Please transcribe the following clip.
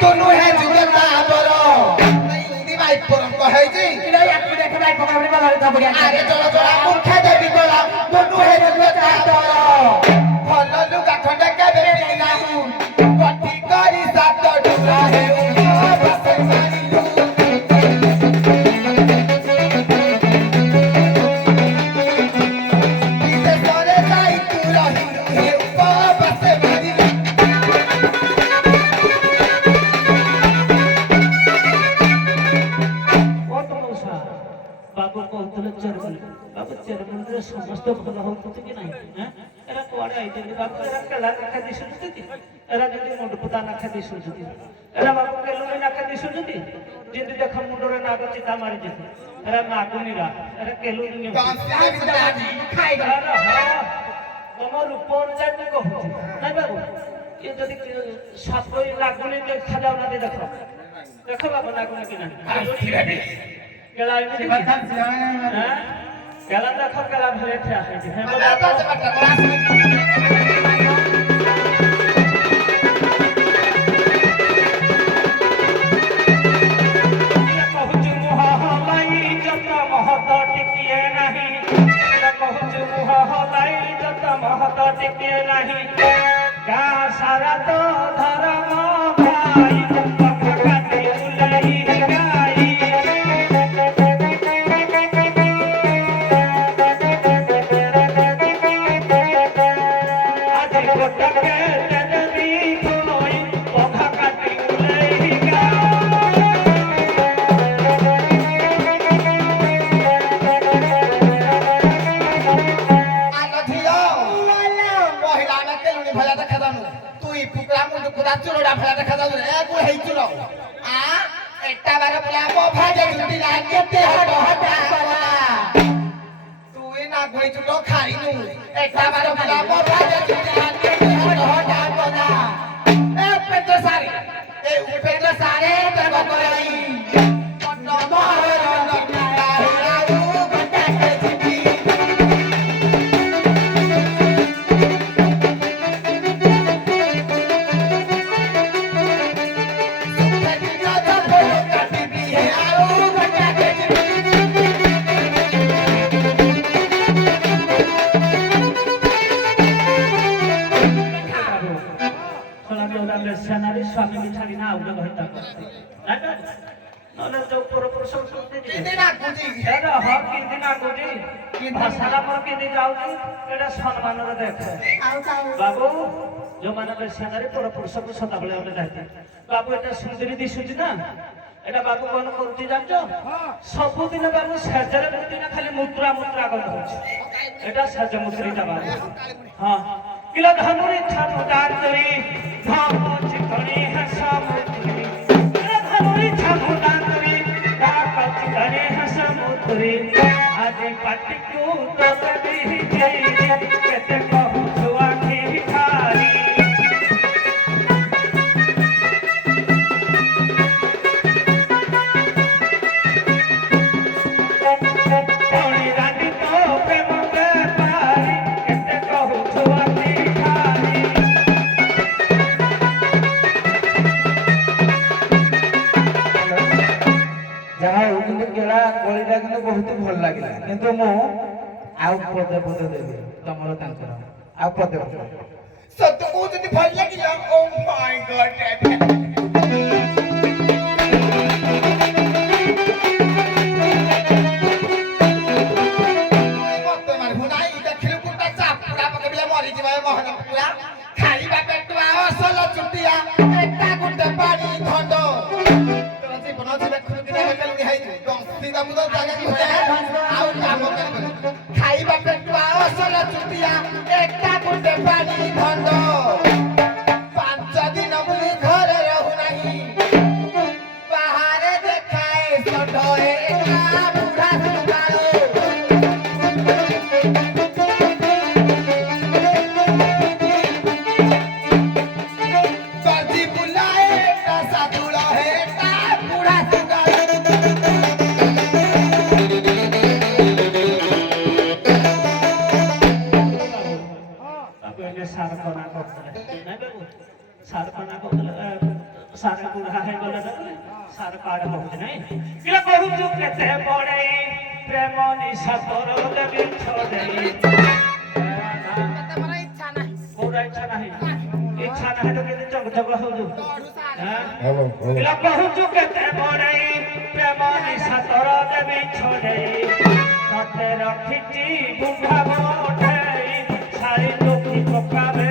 दोनों है जुगता बरो नहीं भाई परम कहै जी किडा याक देख भाई पकड़ने वाला था बढ़िया अरे चलो चलो मुख्य देवी बोला दोनों है जुगता बरो भलो लुगा खंडा के बेटी नाही कठी करी सात डुरा है बस मारी इसे सोरे जाई तू रही है बस मारी बाबू कहते चेरमन बाबू चेरमन समस्त भल होती कि ना एरा कुआड़े आई बाबू एरा केला नाखा दिशुती एरा जदि मुंडपुता नाखा दिशुती एरा बाबू केलुनी नाखा दिशुती जिंदि देख मुंडरे नाग चिता मारी जेते एरा नागुनीरा एरा केलुनी खाई तुम रूप अनुसार तो कहूँ ना बाबू ये जदि साप नागुनी देखा जाऊ ना देख देख बाबू नागुनी कि ना केला केला देखो केला भले थे है कहूँ मुहा हलाई जत महत टिकिए नहीं कहूँ मुहा हलाई जत महत टिकिए नहीं गा सारा तो धर्म भाई चुरोड़ा भला देखा जाऊ रे को हेई चुरो आ एटा बार बोला मो भाजे जुटी लागे ते हट हटा बोला तू ए ना गोई चुटो खाई नु एटा बार बोला मो भाजे जुटी लागे ते हट हटा बोला ए पेट्रो सारे ए पेट्रो सारे ते बकराई पन्नो मोर नटा राऊ बटा के छिटी सेनारी स्वामी बिछाड़ी ना उड़े घंटा करते नले जो पर प्रसव करते किदिना गुजी एरा ह किदिना गुजी कि भाषाला पर किदि जाउजी एटा सम्मान रे देखे बाबू जो माने सेनारी पर प्रसव सदा बेले ओले जाते बाबू एटा सुंदरी दिसुजी ना एटा बाबू कोन करती जानजो सब दिन बाबू सजरे मुती ना खाली मुत्रा मुत्रा गंध होची एटा सज मुत्रीटा बाबू हां किला धनुरी छामुदातरी धाम चिकणी है समुद्री किला धनुरी छामुदातरी धाम चिकणी है समुद्री आज पाटी क्यों तो कभी जाई कहते कहूं छुआ की भिखारी कोणी रानी तो प्रेम के पारी कहते कहूं छुआ केला गलीटा कि बहुत भल लगे किंतु मु आउ पदे पदे देवी तमर तांकर आउ पदे पदे सत्य को जदी भल लगिला ओ माय गॉड खाइबा पेटुआ असल चुटिया एकटा गुंडे पानी धंडो 5 दिन बुली घरे ସାର ବୁଢା ହେଇଗଲେ ତାପରେ ସାର କାର୍ଡ ହଉଛି ନାଇଁ କିଲା କହୁଛୁ କେତେ ପଡେ ପ୍ରେମ ନିଶା ତୋର ଦେବି ଛଡେଇ କୋଉଟା ଇଚ୍ଛା ନାହିଁ ଇଚ୍ଛା ନାହିଁ ତ କେତେ ଚକ ଚକ ହଉଛୁ କିଲା କହୁଛୁ କେତେ ପଡେ ପ୍ରେମ ନିଶା ତୋର ଦେବି ଛଡେଇ ତତେ ରଖିଛି ବୁଢା ବୋଠେଇ ଶାଢୀ ଟୋପି ପକାବେ